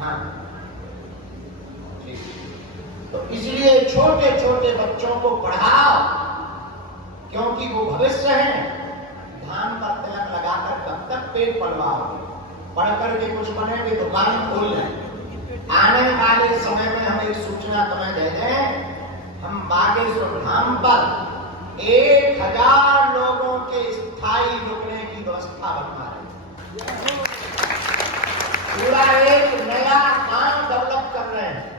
हाँ, तो इसलिए छोटे छोटे बच्चों को पढ़ाओ, क्योंकि वो भविष्य है। धाम पर तिलक लगाकर कब तक पेट पलवाओगे? पढ़ करके कुछ बनेंगे, दुकान खोल लें। आने वाले समय में हम एक सूचना तुम्हें दे दें, हम बागेश्वर धाम पर 1000 लोगों के स्थायी रुकने की व्यवस्था बनवा रहे हैं। पूरा एक नया काम डेवलप कर रहे हैं।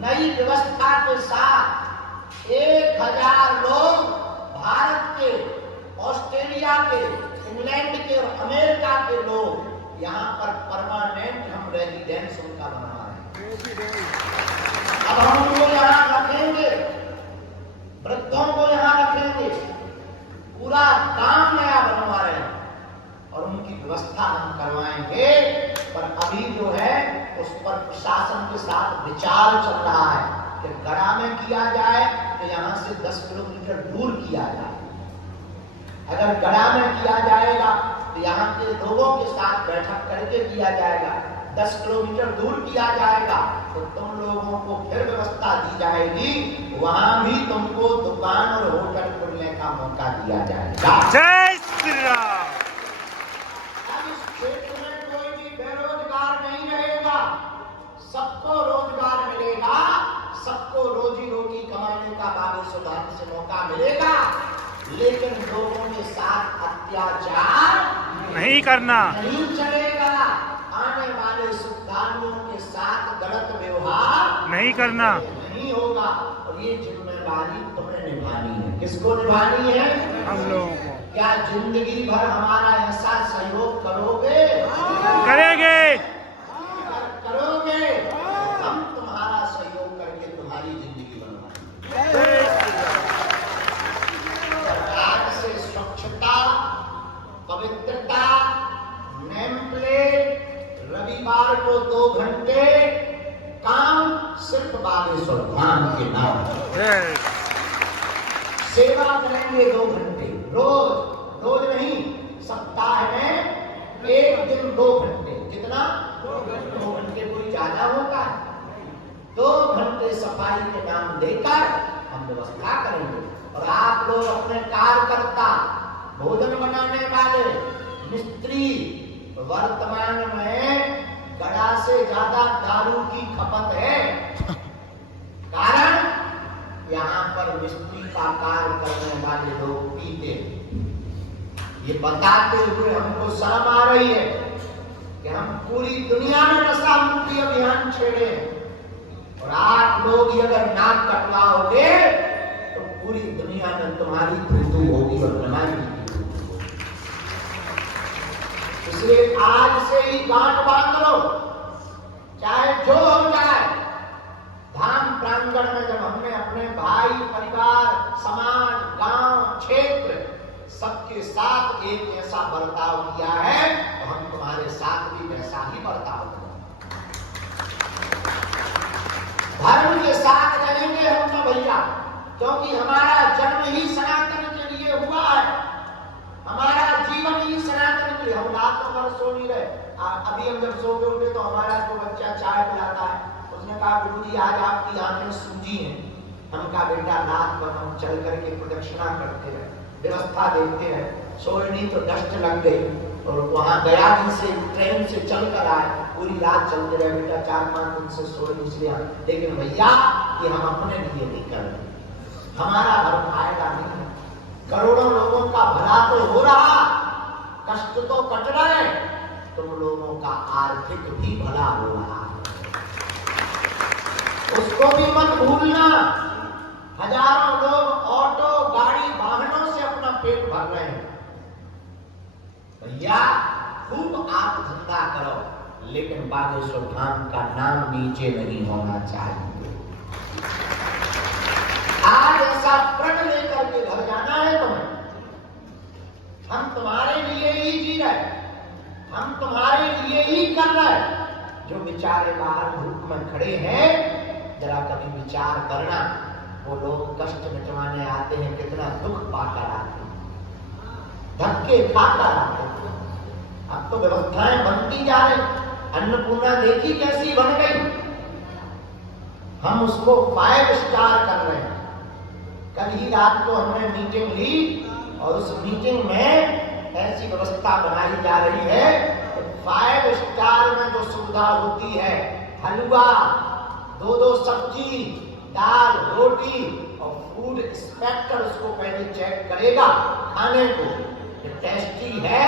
नई व्यवस्था के साथ 1000 लोग भारत के, ऑस्ट्रेलिया के, इंग्लैंड के और अमेरिका के लोग यहाँ पर परमानेंट हम रेजिडेंस उनका बना रहे हैं। अब हम उनको यहाँ रखेंगे, वृद्धों को यहाँ रखेंगे, पूरा काम नया बनवा रहे हैं और उनकी व्यवस्था हम करवाएंगे। पर अभी जो है उस पर प्रशासन के साथ विचार चल रहा है कि गड़ा में किया जाए तो यहाँ से 10 किलोमीटर दूर किया जाए। अगर गड़ा में किया जाएगा तो यहाँ के लोगों के साथ बैठक करके किया जाएगा। 10 किलोमीटर दूर किया जाएगा तो तुम लोगों को फिर व्यवस्था दी जाएगी, वहां भी तुमको दुकान और होटल खोलने का मौका दिया जाएगा। जय श्री राम। अब इस क्षेत्र में कोई भी बेरोजगार नहीं रहेगा, सबको रोजगार मिलेगा, सबको रोजी रोटी कमाने का बागेश्वर धाम से मौका मिलेगा। लेकिन लोगों के साथ अत्याचार नहीं करना, नहीं चलेगा। आने वाले श्रद्धालुओं के साथ गलत व्यवहार नहीं करना, नहीं होगा। और ये जिम्मेदारी तुम्हें निभानी है। किसको निभानी है? हम लोगों को। क्या जिंदगी भर हमारा ऐसा सहयोग करोगे? करेंगे। अगर करोगे हम तुम्हारा सहयोग करके तुम्हारी जिंदगी बनवाएंगे। आज से स्वच्छता, पवित्रता, नेम प्लेट, रविवार को 2 घंटे काम सिर्फ बागेश्वर धाम के नाम। सेवा करेंगे 2 घंटे रोज, रोज नहीं, सप्ताह में 1 दिन 2 घंटे। कितना? 2 घंटे कोई ज्यादा होगा? 2 घंटे सफाई के नाम देकर हम व्यवस्था करेंगे। और आप लोग अपने कार्यकर्ता, भोजन बनाने वाले, मिस्त्री, वर्तमान में गड़ा से ज्यादा दारू की खपत है। कारण यहाँ पर मिस्त्री का कार्य करने वाले लोग पीते। ये बताते हुए हमको शर्म आ रही है कि हम पूरी दुनिया में नशा मुक्ति अभियान छेड़े हैं और आप लोग ही अगर नाक कटवाओगे तो पूरी दुनिया में तुम्हारी थूथू होगी और हमारी। इसलिए आज से ही गांठ बांध लो, चाहे जो हो जाए। धाम प्रांगण में जब हमने अपने भाई, परिवार, समाज, गांव, क्षेत्र सबके साथ एक जैसा बर्ताव किया है तो हम तुम्हारे साथ भी वैसा ही बर्ताव करेंगे। धर्म के साथ रहेंगे हम तो भैया, क्योंकि हमारा जन्म ही सनातन के लिए हुआ है, हमारा जीवन ही सनातन के लिए। हम रातों भर सो नहीं रहे। अभी हम जब सो के उठे तो हमारा जो बच्चा चाय पिलाता है, उसने कहा गुरुजी आज आपकी आंखें सूजी हैं। हम कहा बेटा रात भर हम चल करके प्रदक्षिणा करते हैं, व्यवस्था देखते हैं, सोए नहीं तो डस्ट लग गई और वहां गया दिन से ट्रेन से चल कर आए, पूरी रात चलते रहे बेटा, 4-5 दिन से सोए इसलिए। लेकिन भैया ये हम अपने लिए नहीं कर रहे, हमारा भर फायदा नहीं है। करोड़ों लोगों का भला तो हो रहा, कष्ट तो कट रहे, तुम लोगों का आर्थिक भी भला हो रहा है, उसको भी मत भूलना। हजारों लोग ऑटो, गाड़ी, वाहनों से अपना पेट भर रहे हैं। भैया खूब आप धंधा करो, लेकिन बागेश्वर धाम का नाम नीचे नहीं होना चाहिए। आज ऐसा प्रण लेकर के घर जाना है तुम्हें। हम तुम्हारे लिए ही जी रहे, हम तुम्हारे लिए ही कर रहे। जो बेचारे बाहर धूप में खड़े हैं, जरा कभी विचार करना, वो लोग कष्ट मिटवाने आते हैं, कितना दुख पाकर आते हैं, धक्के खाकर आते हैं। अब तो व्यवस्थाएं बनती जा रही, अन्नपूर्णा देखी कैसी बन गई। हम उसको 5 स्टार कर रहे हैं। कल ही रात को हमने मीटिंग ली और उस मीटिंग में ऐसी व्यवस्था बनाई जा रही है कि 5 स्टार में जो सुविधा होती है, हलवा, 2 सब्जी, दाल, रोटी और फूड इंस्पेक्टर उसको पहले चेक करेगा खाने को कि टेस्टी है,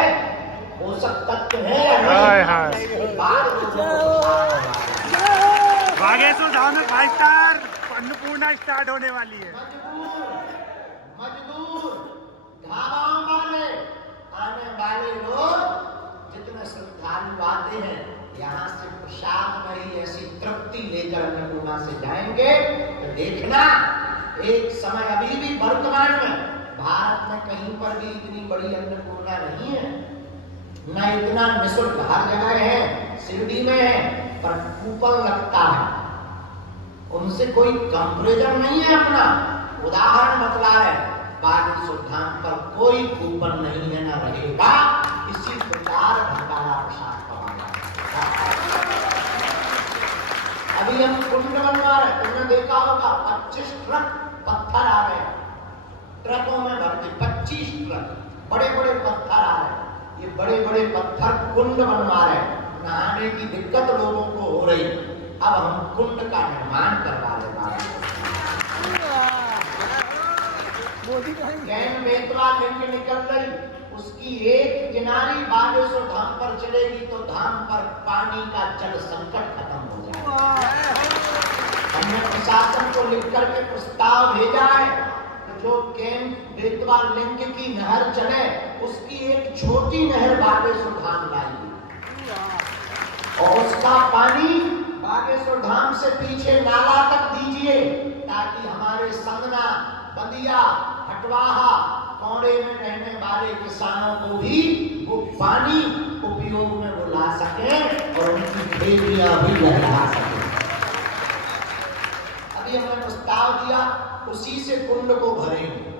पोषक तत्व है या नहीं। उसके बाद बागेश्वर धाम में 5 स्टार अन्नपूर्णा स्टार्ट होने वाली है। मजदूर ढाबाओं वाले, आने वाले लोग जितने श्रद्धालु आते हैं यहाँ से प्रसाद में ही ऐसी तृप्ति लेकर अन्नपूर्णा से जाएंगे तो देखना एक समय अभी भी वर्तमान में भारत में कहीं पर भी इतनी बड़ी अन्नपूर्णा नहीं है, न इतना निःशुल्क हर जगह है, शिरडी में है पर कूपन लगता है, उनसे कोई कंपैरिजन नहीं है। अपना उदाहरण बतला है, बागेश्वर धाम पर कोई कूपन नहीं है, न रहेगा। इसी प्रकार भंडारा प्रसाद पवाएगा। अभी हम कुंड बनवा रहे, तुमने देखा होगा 25 ट्रक पत्थर आ रहे हैं, ट्रकों में भर के 25 ट्रक बड़े बड़े पत्थर आ रहे हैं। ये बड़े बड़े पत्थर कुंड बनवा रहे हैं, नहाने की दिक्कत लोगों को हो रही। अब हम कुंड का निर्माण करवा रहे कैन बेतवा लिंक निकल रही, उसकी एक किनारी बागेश्वर धाम पर चलेगी तो धाम पर पानी का जल संकट खत्म हो जाएगा। हमने प्रशासन को लिख करके प्रस्ताव भेजा है कि जो कैन बेतवा लिंक की नहर चले उसकी एक छोटी नहर बागेश्वर धाम लाएगी और उसका पानी बागेश्वर धाम से पीछे नाला तक दीजिए ताकि हमारे संगना, बंदिया, हटवाहा, कौड़े में रहने वाले किसानों को भी वो पानी उपयोग में वो ला सके और उनकी खेतियां भी लगा सके। अभी हमने प्रस्ताव दिया उसी से कुंड को भरेंगे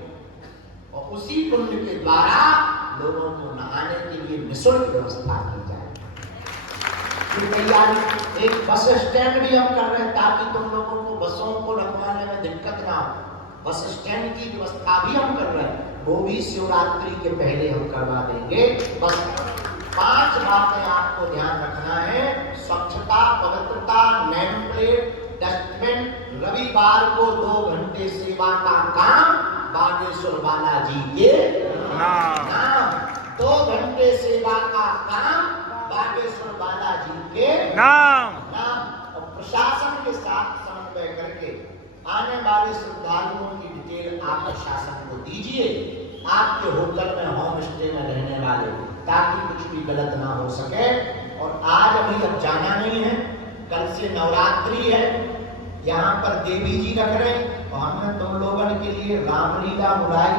और उसी कुंड के द्वारा लोगों को नहाने के लिए निःशुल्क व्यवस्था की जाए। तैयारी एक बस स्टैंड भी हम कर रहे हैं ताकि तुम लोगों को बसों को रखवाने में दिक्कत ना हो। बस स्टैंड की व्यवस्था भी हम कर रहे हैं, वो भी शिवरात्रि के पहले हम करवा देंगे। बस 5 बातें आपको ध्यान रखना है, स्वच्छता, पवित्रता, नेम प्लेट, डस्टबिन, रविवार को 2 घंटे सेवा का काम बागेश्वर बालाजी के नाम, 2 घंटे सेवा का काम बागेश्वर बालाजी के नाम और प्रशासन के साथ समन्वय करके आने वाले श्रद्धालुओं की डिटेल आप प्रशासन को दीजिए, आपके होटल में, होम स्टे में रहने वाले, ताकि कुछ भी गलत ना हो सके। और आज अभी अब जाना नहीं है, कल से नवरात्रि है, यहाँ पर देवी जी रख रहे हैं और हमने तुम लोगों के लिए रामलीला बुलाई।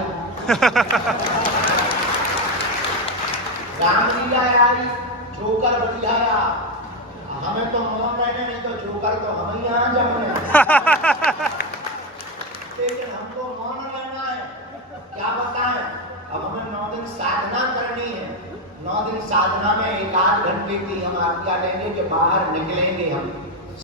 रामलीला आई, जोकर बजाया, हमें तो मौन रहने नहीं तो जोकर तो हम ही यहाँ जाने। लेकिन हमको मौन रहना है, क्या बताएं। अब हमें 9 दिन साधना करनी है, 9 दिन साधना में 1 आध घंटे की हम आज्ञा लेंगे कि बाहर निकलेंगे हम।